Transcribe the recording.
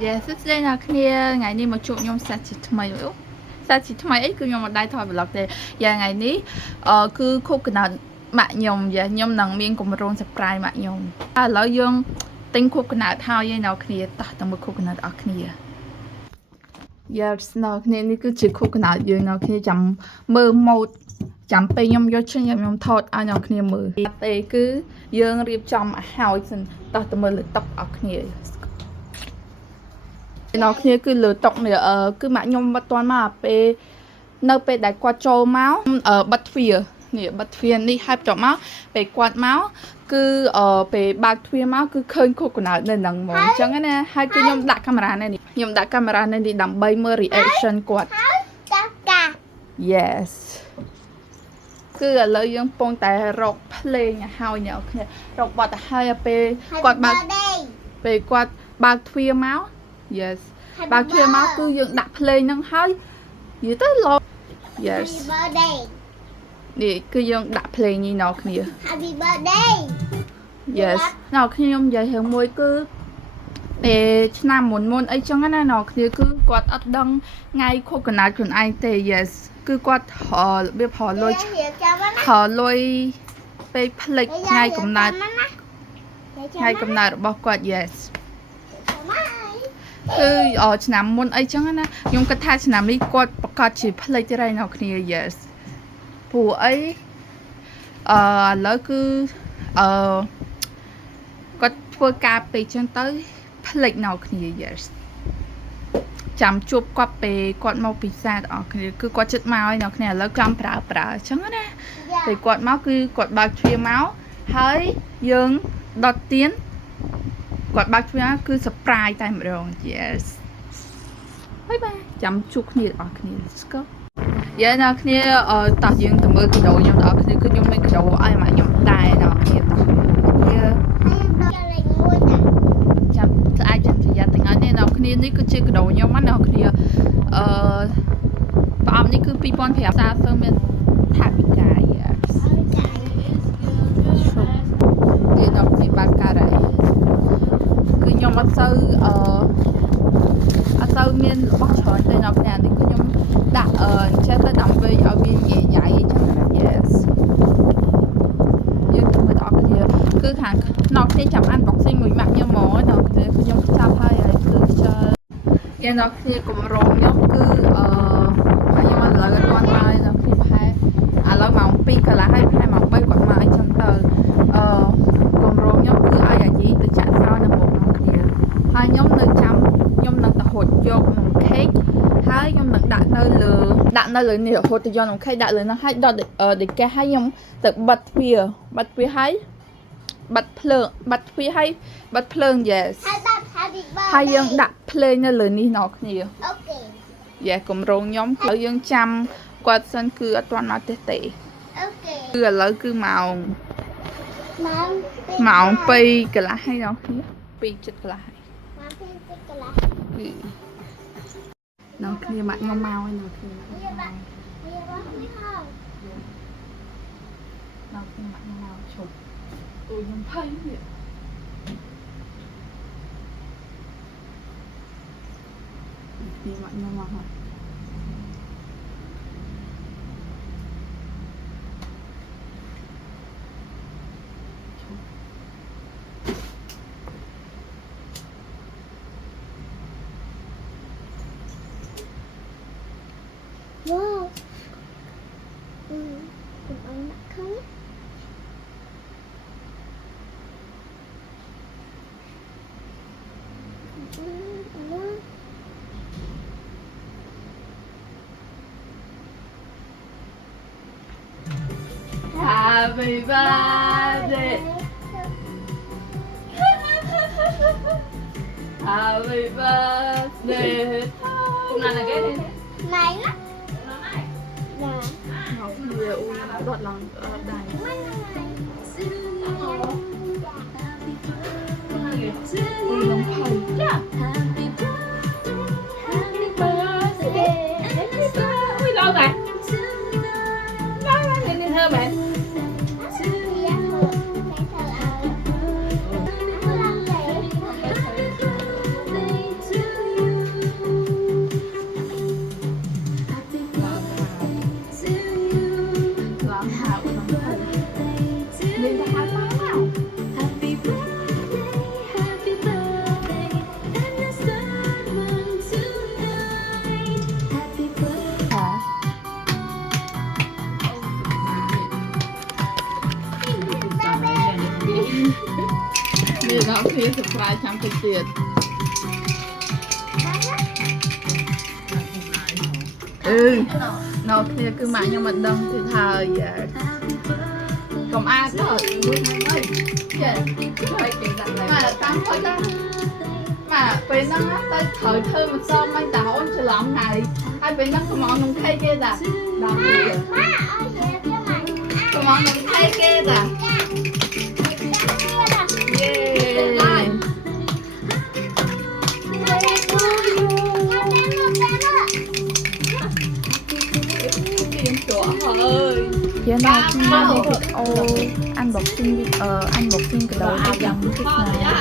Yes សួស្តីអ្នកគ្នាថ្ងៃនេះមកជួបខ្ញុំសាជាថ្មីសាជាថ្មីអីគឺខ្ញុំមកដៃថត vlog ទេយ៉ាងថ្ងៃនេះគឺខូបកណ្ដាលម៉ាក់ខ្ញុំខ្ញុំនឹងមានគម្រោង surprise ម៉ាក់ខ្ញុំឥឡូវយើងទិញខូបកណ្ដាលហើយអ្នកគ្នាតោះទៅមើលខូបកណ្ដាលអស់គ្នា Yes អ្នកគ្នានេះគឺជាខូបកណ្ដាលយើងអ្នកគ្នាចាំមើលម៉ូដចាំពេលខ្ញុំយកឈិញខ្ញុំថតឲ្យអ្នកគ្នាមើលទេគឺយើងរៀបចំឲ្យហើយសិនតោះទៅមើលលើតុអស់គ្នាអ្នកគ្នាគឺលើតុនេះគឺម៉ាក់ខ្ញុំបាត់ទាន់មកពេលនៅពេលដែលគាត់ចូលមកបិទទ្វារនេះបិទទ្វារនេះហើយបន្ទាប់មកពេលគាត់មកគឺពេលបើកទ្វារមកគឺឃើញខូបកណ្ដាលនៅហ្នឹងហ្មងអញ្ចឹងណាហើយគឺខ្ញុំដាក់កាមេរ៉ានេះខ្ញុំដាក់កាមេរ៉ានេះដើម្បីមើល reaction គាត់ Yes គឺឥឡូវយើងកំពុងតែរកភ្លេងឲ្យហើយអ្នកគ្នារកបទទៅហើយពេលគាត់បើកពេលគាត់បើកទ្វារមក Yes បើកទ្វារមកគឺយើងដាក់ភ្លេងហ្នឹងហើយនិយាយទៅលោក Yes នេះគឺយើងដាក់ភ្លេងនេះអ្នកគ្នា Happy birthday Yes អ្នកខ្ញុំនិយាយរឿងមួយគឺពេលឆ្នាំមុនអីចឹងណាអ្នកគ្នាគឺគាត់អត់ដឹងថ្ងៃខូបកណ្ដាលខ្លួនឯងទេ Yes គឺគាត់របៀបផលលុយពេលផ្លេចថ្ងៃកំណើតរបស់គាត់ Yes គឺឆ្នាំមុនអីចឹងណាខ្ញុំគិតថាឆ្នាំនេះគាត់ប្រកាសជាផ្លេចទេអ្នកគ្នា Yes ព្រោះអីឥឡូវគឺគាត់ធ្វើការពេកចឹងទៅផ្លេចអ្នកគ្នា Yes ចាំជួបគាត់ពេលគាត់មកពិសាទាំងអស់គ្នាគឺគាត់ចិត្តមកហើយអ្នកគ្នាឥឡូវចាំប្រើអញ្ចឹងណាពេលគាត់មកគឺគាត់បើកទ្វារមកហើយយើងដុតទៀនគាត់បើកទ្វារគឺ surprise តែម្ដង Yes បាយបាយចាំជួបគ្នាទាំងអស់គ្នា Let's go យើងអ្នកគ្នាតោះយើងទៅមើលវីដេអូខ្ញុំទាំងអស់គ្នាគឺខ្ញុំមានវីដេអូឲ្យម៉ាក់ខ្ញុំដែរអ្នកគ្នាតោះចាំស្អាតចាំប្រយ័ត្នទាំងអស់នេះអ្នកគ្នានេះគឺជាវីដេអូខ្ញុំណាអ្នកគ្នាប្រអប់នេះគឺ2005សាសើមានថាវិការ Yes នេះអ្នកគ្នាបាក់ការ៉េគឺខ្ញុំអត់សូវមានរបស់ច្រើនទេអ្នកគ្នានេះគឺខ្ញុំដាក់ចេះទៅដើម្បីឲ្យវាញ៉ៃអញ្ចឹងណា Yes យើងទៅមើលដល់គ្នាគឺខាងអ្នកគ្នាចាំ unboxing មួយម៉ាក់ខ្ញុំហ្មងអ្នកគ្នាគឺខ្ញុំចាប់ហើយគឺខ្ជិលយ៉ាងអ្នកគ្នាកម្រងខ្ញុំគឺខ្ញុំឥឡូវអត់ទាន់ហើយអ្នកគ្នាប្រហែលឥឡូវម៉ោង2កន្លះហើយប្រហែលម៉ោង3គាត់មកអីចឹងទៅកម្រងខ្ញុំគឺឲ្យអាយីទៅចាក់ស្រោនៅមុខអ្នកគ្នាហើយខ្ញុំនៅចាំខ្ញុំនឹងទៅហូតយកនំខេកហើយខ្ញុំនឹងដាក់នៅលើនេះរហូតទៅយកនំខេកដាក់លើហ្នឹងហើយដុតដេកេះហើយខ្ញុំទៅបិទទ្វារហើយបិទភ្លើងបិទទ្វារហើយបិទភ្លើង Yes ហើយយើងដាក់ភ្លេងនៅលើនេះអ្នកគ្នាអូខេ Yes កម្រងខ្ញុំគឺយើងចាំគាត់សិនគឺអត់ទាន់មកទេអូខេគឺឥឡូវគឺម៉ោង2កន្លះហើយអ្នកគ្នា2:07កន្លះហើយអ្នកគ្នាម៉ាក់ខ្ញុំមកហើយអ្នកគ្នាម៉ាក់ខ្ញុំមកឈប់អូខ្ញុំភ័យនេះនេះម៉ាក់ខ្ញុំមកហើយWow. Anh đã không? Happy birthday Happy birthday Hôm nay là cái này Này á. Ngọc người ui đọt lòng đài ui lòng thầy ui lâu vậy lên thơ bạn គ្នា surprise ចាំតិចទៀត នៅគ្នាគឺម៉ាក់ខ្ញុំមិនដឹងទៀតហើយកុំអាទៅមួយហ្នឹងចេះហើយគេដាក់ម៉ាក់តាមខ້ອຍតាមម៉ាក់ពេលហ្នឹងទៅត្រូវធ្វើមិនសមមិនតាអូនច្រឡំហើយពេលហ្នឹងកំងនឹងថៃគេតាដល់គេ Má ơi, về cho mày. កំងនឹងថៃគេតា យេ Tiền chỗ ơi. Giờ nào khi video unboxing unboxing cái đầu cái dòng thích này